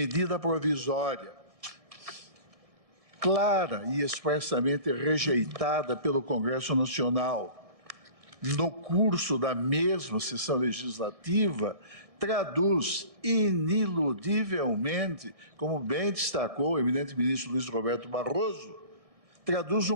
medida provisória, clara e expressamente rejeitada pelo Congresso Nacional no curso da mesma sessão legislativa, traduz ineludivelmente, como bem destacou o eminente ministro Luiz Roberto Barroso, traduz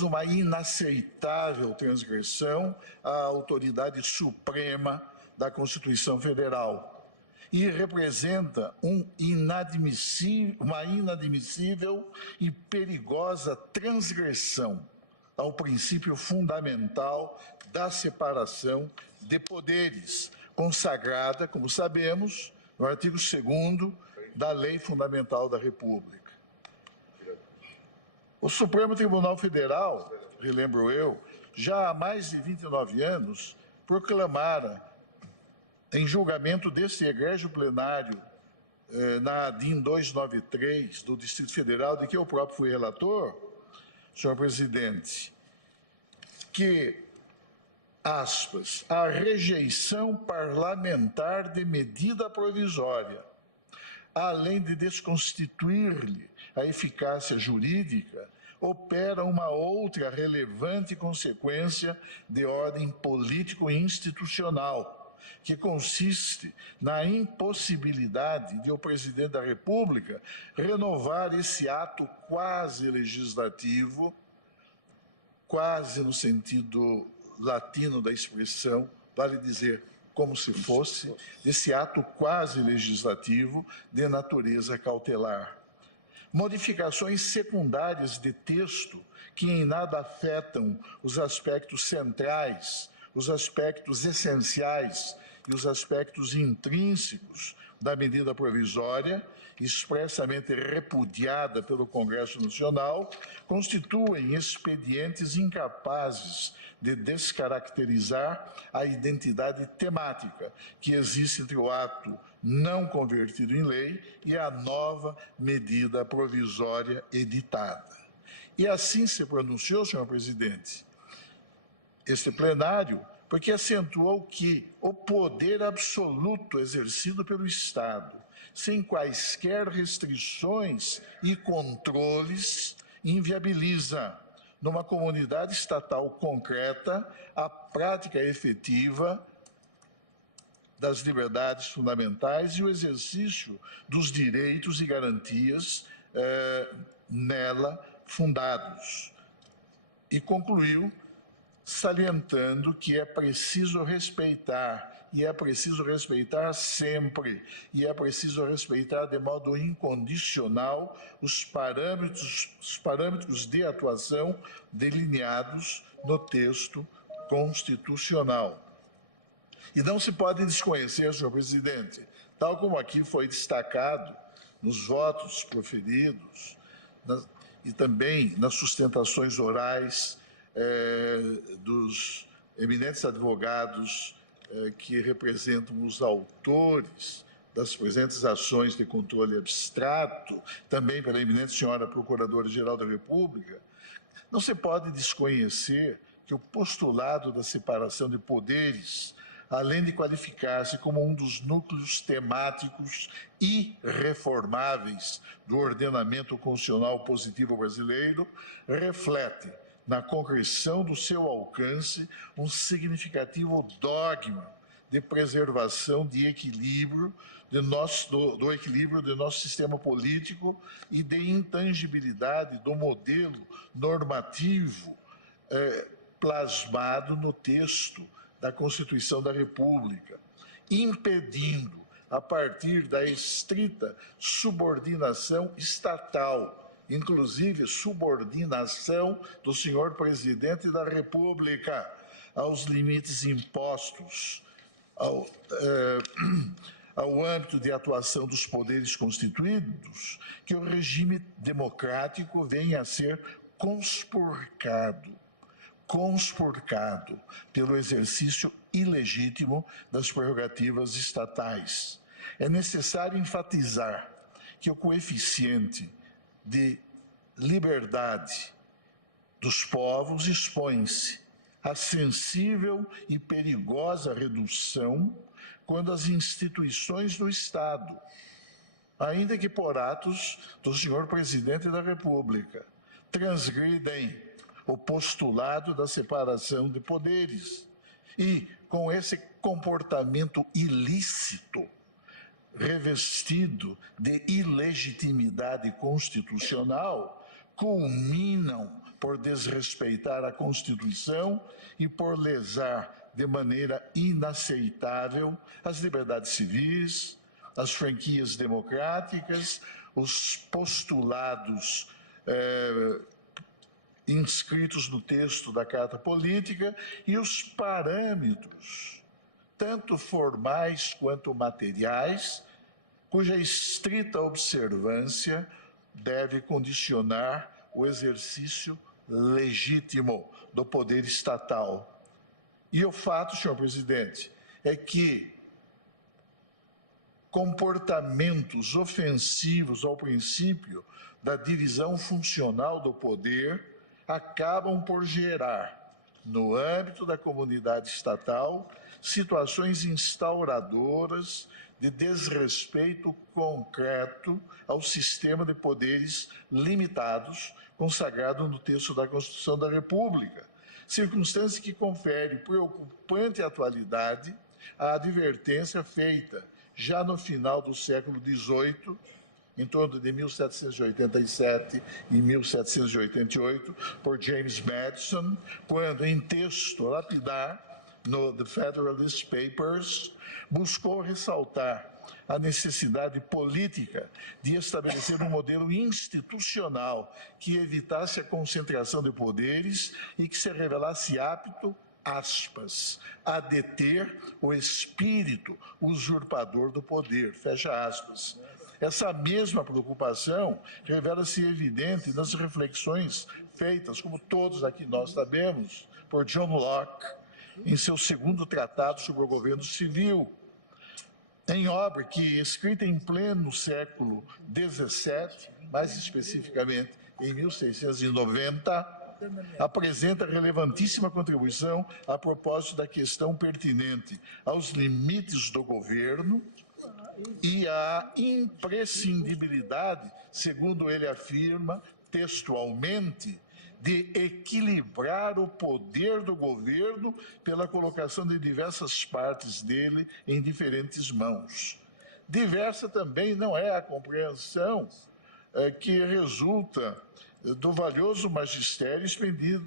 uma inaceitável transgressão à autoridade suprema da Constituição Federal e representa uma inadmissível e perigosa transgressão ao princípio fundamental da separação de poderes, consagrada, como sabemos, no artigo 2º da Lei Fundamental da República. O Supremo Tribunal Federal, relembro eu, já há mais de 29 anos, proclamara, em julgamento desse egrégio plenário, na ADIM 293 do Distrito Federal, de que eu próprio fui relator, senhor presidente, que, aspas, a rejeição parlamentar de medida provisória, além de desconstituir-lhe a eficácia jurídica, opera uma outra relevante consequência de ordem político e institucional, que consiste na impossibilidade de o presidente da República renovar esse ato quase legislativo, quase no sentido latino da expressão, vale dizer, como se fosse, esse ato quase legislativo de natureza cautelar. Modificações secundárias de texto que em nada afetam os aspectos centrais, os aspectos essenciais e os aspectos intrínsecos da medida provisória, expressamente repudiada pelo Congresso Nacional, constituem expedientes incapazes de descaracterizar a identidade temática que existe entre o ato não convertido em lei e a nova medida provisória editada. E assim se pronunciou, senhor presidente, este plenário, porque acentuou que o poder absoluto exercido pelo Estado, sem quaisquer restrições e controles, inviabiliza, numa comunidade estatal concreta, a prática efetiva das liberdades fundamentais e o exercício dos direitos e garantias nela fundados. E concluiu salientando que é preciso respeitar, e é preciso respeitar sempre, e é preciso respeitar de modo incondicional os parâmetros de atuação delineados no texto constitucional. E não se pode desconhecer, senhor presidente, tal como aqui foi destacado nos votos proferidos e também nas sustentações orais dos eminentes advogados que representam os autores das presentes ações de controle abstrato, também pela eminente senhora Procuradora-Geral da República, não se pode desconhecer que o postulado da separação de poderes, além de qualificar-se como um dos núcleos temáticos irreformáveis do ordenamento constitucional positivo brasileiro, reflete, na concreção do seu alcance, um significativo dogma de preservação de equilíbrio do equilíbrio do nosso sistema político e de intangibilidade do modelo normativo plasmado no texto da Constituição da República, impedindo, a partir da estrita subordinação estatal, inclusive subordinação do senhor presidente da República aos limites impostos ao âmbito de atuação dos poderes constituídos, que o regime democrático venha a ser conspurcado pelo exercício ilegítimo das prerrogativas estatais. É necessário enfatizar que o coeficiente de liberdade dos povos expõe-se a sensível e perigosa redução quando as instituições do Estado, ainda que por atos do senhor presidente da República, transgridem o postulado da separação de poderes e, com esse comportamento ilícito, revestido de ilegitimidade constitucional, culminam por desrespeitar a Constituição e por lesar de maneira inaceitável as liberdades civis, as franquias democráticas, os postulados inscritos no texto da Carta Política e os parâmetros, tanto formais quanto materiais, cuja estrita observância deve condicionar o exercício legítimo do poder estatal. E o fato, senhor presidente, é que comportamentos ofensivos ao princípio da divisão funcional do poder acabam por gerar, no âmbito da comunidade estatal, situações instauradoras de desrespeito concreto ao sistema de poderes limitados consagrado no texto da Constituição da República, circunstância que confere preocupante atualidade à advertência feita já no final do século XVIII, em torno de 1787 e 1788, por James Madison, quando, em texto lapidar no The Federalist Papers, buscou ressaltar a necessidade política de estabelecer um modelo institucional que evitasse a concentração de poderes e que se revelasse apto, aspas, a deter o espírito usurpador do poder, fecha aspas. Essa mesma preocupação revela-se evidente nas reflexões feitas, como todos aqui nós sabemos, por John Locke, em seu segundo tratado sobre o governo civil, em obra que, escrita em pleno século XVII, mais especificamente em 1690, apresenta relevantíssima contribuição a propósito da questão pertinente aos limites do governo e à imprescindibilidade, segundo ele afirma textualmente, de equilibrar o poder do governo pela colocação de diversas partes dele em diferentes mãos. Diversa também não é a compreensão que resulta do valioso magistério expendido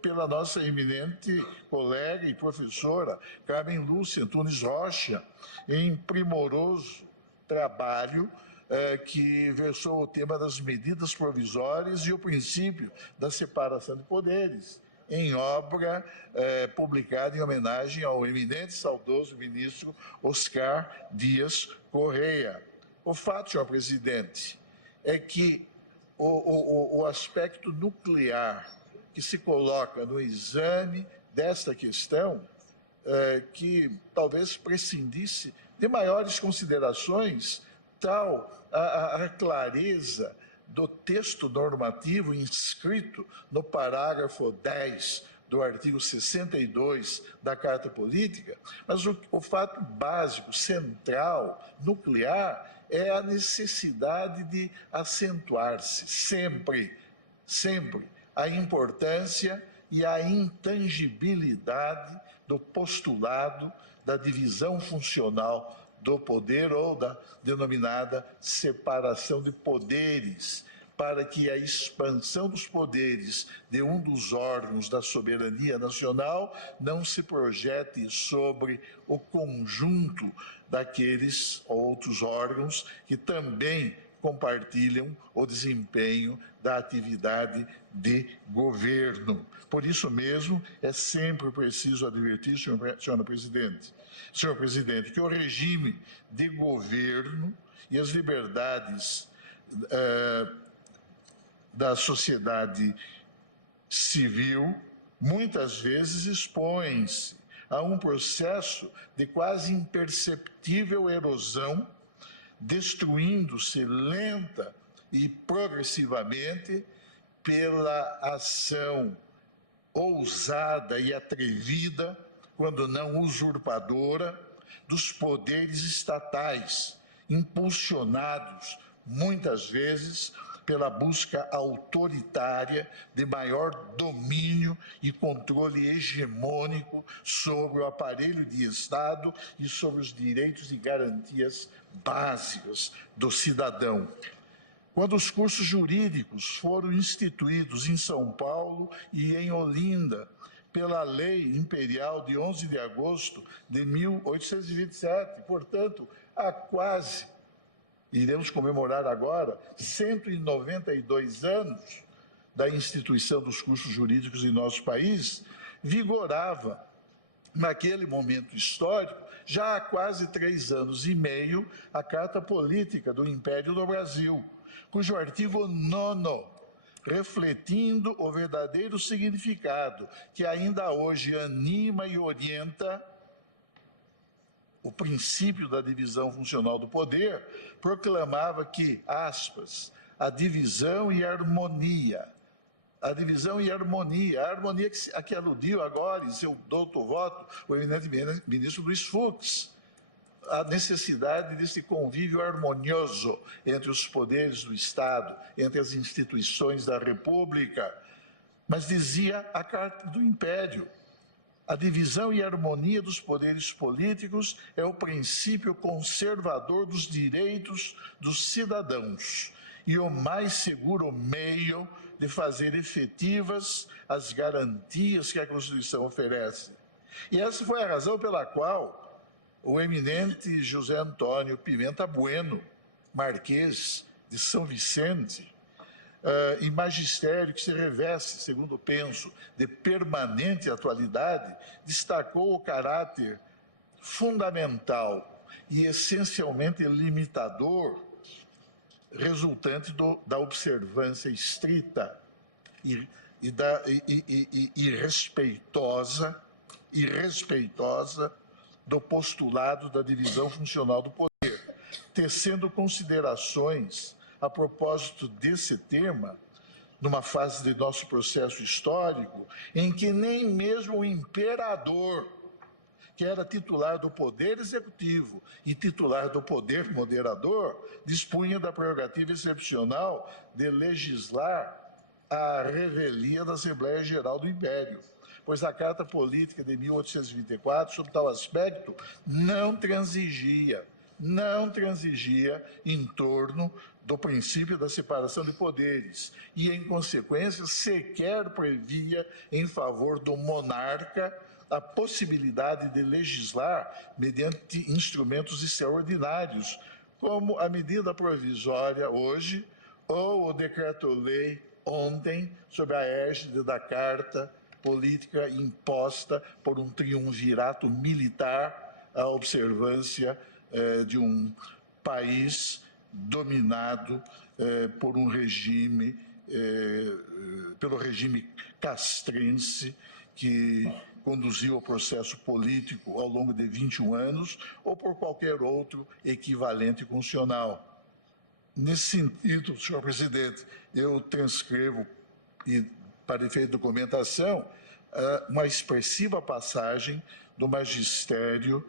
pela nossa eminente colega e professora Carmen Lúcia Antunes Rocha, em primoroso trabalho que versou o tema das medidas provisórias e o princípio da separação de poderes, em obra publicada em homenagem ao eminente e saudoso ministro Oscar Dias Correia. O fato, senhor presidente, é que o aspecto nuclear que se coloca no exame desta questão, que talvez prescindisse de maiores considerações, tal a clareza do texto normativo inscrito no parágrafo 10 do artigo 62 da Carta Política, mas o fato básico, central, nuclear, é a necessidade de acentuar-se sempre a importância e a intangibilidade do postulado da divisão funcional do poder ou da denominada separação de poderes, para que a expansão dos poderes de um dos órgãos da soberania nacional não se projete sobre o conjunto daqueles outros órgãos que também compartilham o desempenho da atividade de governo. Por isso mesmo, é sempre preciso advertir, senhor presidente, que o regime de governo e as liberdades da sociedade civil muitas vezes expõem-se a um processo de quase imperceptível erosão, destruindo-se lenta e progressivamente pela ação ousada e atrevida, quando não usurpadora, dos poderes estatais, impulsionados, muitas vezes, pela busca autoritária de maior domínio e controle hegemônico sobre o aparelho de Estado e sobre os direitos e garantias básicas do cidadão. Quando os cursos jurídicos foram instituídos em São Paulo e em Olinda, pela Lei Imperial de 11 de agosto de 1827, portanto, há quase, iremos comemorar agora, 192 anos da instituição dos cursos jurídicos em nosso país, vigorava, naquele momento histórico, já há quase 3 anos e meio, a Carta Política do Império do Brasil, cujo artigo 9º, refletindo o verdadeiro significado que ainda hoje anima e orienta o princípio da divisão funcional do poder, proclamava que, aspas, a divisão e a harmonia a harmonia a que aludiu agora em seu douto voto o eminente ministro Luiz Fux, a necessidade desse convívio harmonioso entre os poderes do Estado, entre as instituições da República. Mas dizia a Carta do Império, a divisão e harmonia dos poderes políticos é o princípio conservador dos direitos dos cidadãos e o mais seguro meio de fazer efetivas as garantias que a Constituição oferece. E essa foi a razão pela qual o eminente José Antônio Pimenta Bueno, Marquês de São Vicente, e magistério que se reveste, segundo penso, de permanente atualidade, destacou o caráter fundamental e essencialmente limitador resultante da observância estrita e respeitosa do postulado da divisão funcional do poder, tecendo considerações a propósito desse tema, numa fase de nosso processo histórico, em que nem mesmo o imperador, que era titular do Poder Executivo e titular do Poder Moderador, dispunha da prerrogativa excepcional de legislar a revelia da Assembleia Geral do Império, pois a Carta Política de 1824, sob tal aspecto, não transigia em torno do princípio da separação de poderes e, em consequência, sequer previa em favor do monarca a possibilidade de legislar mediante instrumentos extraordinários, como a medida provisória hoje ou o decreto-lei ontem sobre a égide da Carta Política imposta por um triunvirato militar à observância de um país dominado por um regime, pelo regime castrense, que conduziu o processo político ao longo de 21 anos, ou por qualquer outro equivalente constitucional. Nesse sentido, senhor presidente, eu transcrevo, e para efeito de documentação, uma expressiva passagem do magistério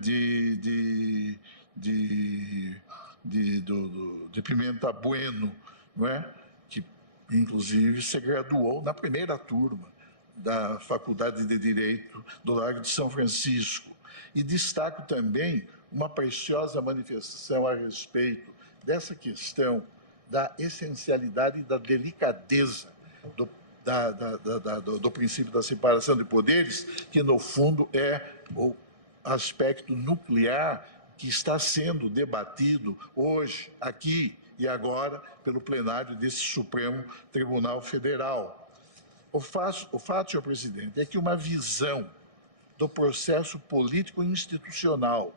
de Pimenta Bueno, não é? Que, inclusive, se graduou na primeira turma da Faculdade de Direito do Largo de São Francisco. E destaco também uma preciosa manifestação a respeito dessa questão da essencialidade e da delicadeza do princípio da separação de poderes, que, no fundo, é o aspecto nuclear que está sendo debatido hoje, aqui e agora, pelo plenário desse Supremo Tribunal Federal. O fato, senhor presidente, é que uma visão do processo político institucional,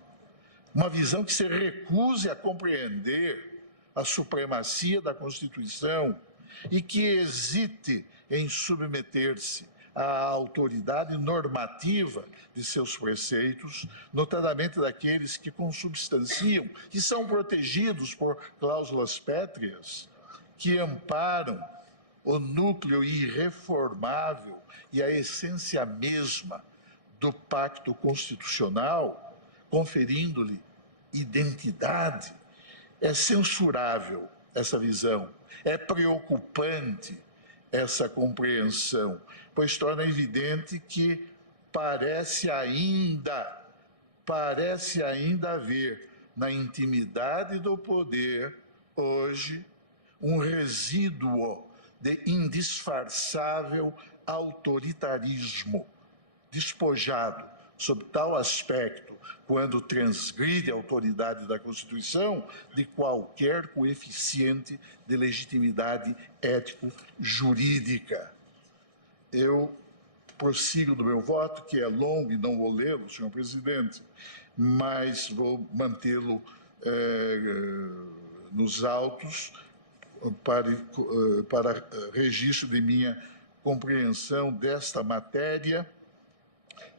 uma visão que se recuse a compreender a supremacia da Constituição e que hesite em submeter-se à autoridade normativa de seus preceitos, notadamente daqueles que consubstanciam, que são protegidos por cláusulas pétreas, que amparam o núcleo irreformável e a essência mesma do pacto constitucional, conferindo-lhe identidade. É censurável essa visão, é preocupante essa compreensão, pois torna evidente que parece ainda haver na intimidade do poder, hoje, um resíduo de indisfarçável autoritarismo, despojado sob tal aspecto, quando transgride a autoridade da Constituição, de qualquer coeficiente de legitimidade ético-jurídica. Eu prossigo do meu voto, que é longo e não vou lê-lo, senhor presidente, mas vou mantê-lo nos autos para registro de minha compreensão desta matéria,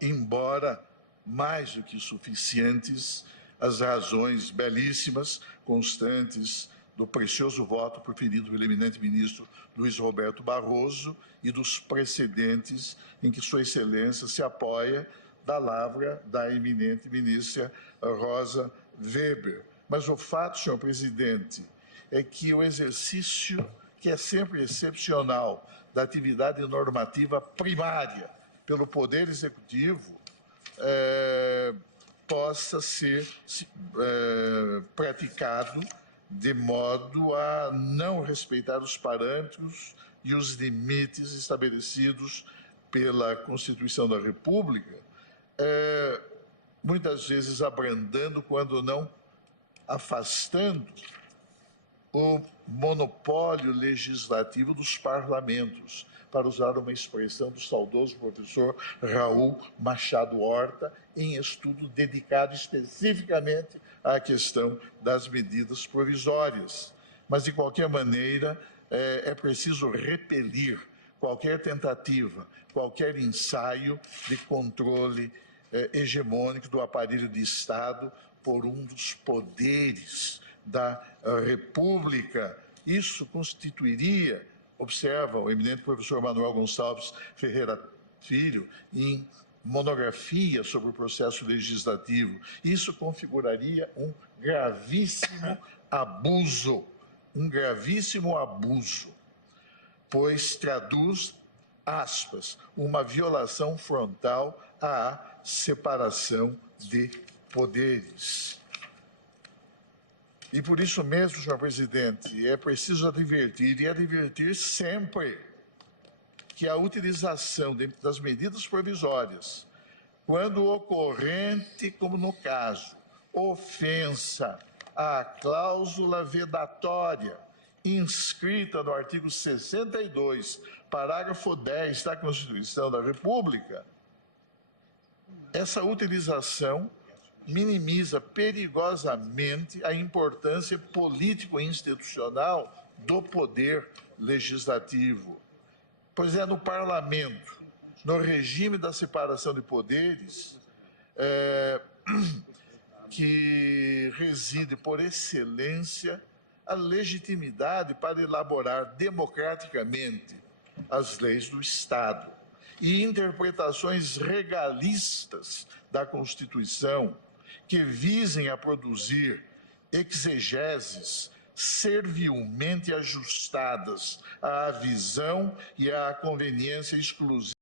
embora mais do que suficientes as razões belíssimas, constantes, do precioso voto proferido pelo eminente ministro Luiz Roberto Barroso e dos precedentes em que Sua Excelência se apoia da lavra da eminente ministra Rosa Weber. Mas o fato, senhor presidente, é que o exercício, que é sempre excepcional, da atividade normativa primária pelo Poder Executivo, possa ser praticado de modo a não respeitar os parâmetros e os limites estabelecidos pela Constituição da República, muitas vezes abrandando, quando não afastando, o monopólio legislativo dos parlamentos, para usar uma expressão do saudoso professor Raul Machado Horta, em estudo dedicado especificamente à questão das medidas provisórias. Mas, de qualquer maneira, é preciso repelir qualquer tentativa, qualquer ensaio de controle hegemônico do aparelho de Estado por um dos poderes da República. Isso constituiria, observa o eminente professor Manuel Gonçalves Ferreira Filho, em monografia sobre o processo legislativo, isso configuraria um gravíssimo abuso, pois traduz, aspas, uma violação frontal à separação de poderes. E por isso mesmo, senhor presidente, é preciso advertir, e advertir sempre, que a utilização das medidas provisórias, quando ocorrente, como no caso, ofensa à cláusula vedatória inscrita no artigo 62, parágrafo 10 da Constituição da República, essa utilização minimiza perigosamente a importância político-institucional do poder legislativo. Pois é no parlamento, no regime da separação de poderes, que reside por excelência a legitimidade para elaborar democraticamente as leis do Estado. E interpretações regalistas da Constituição que visem a produzir exegeses servilmente ajustadas à visão e à conveniência exclusiva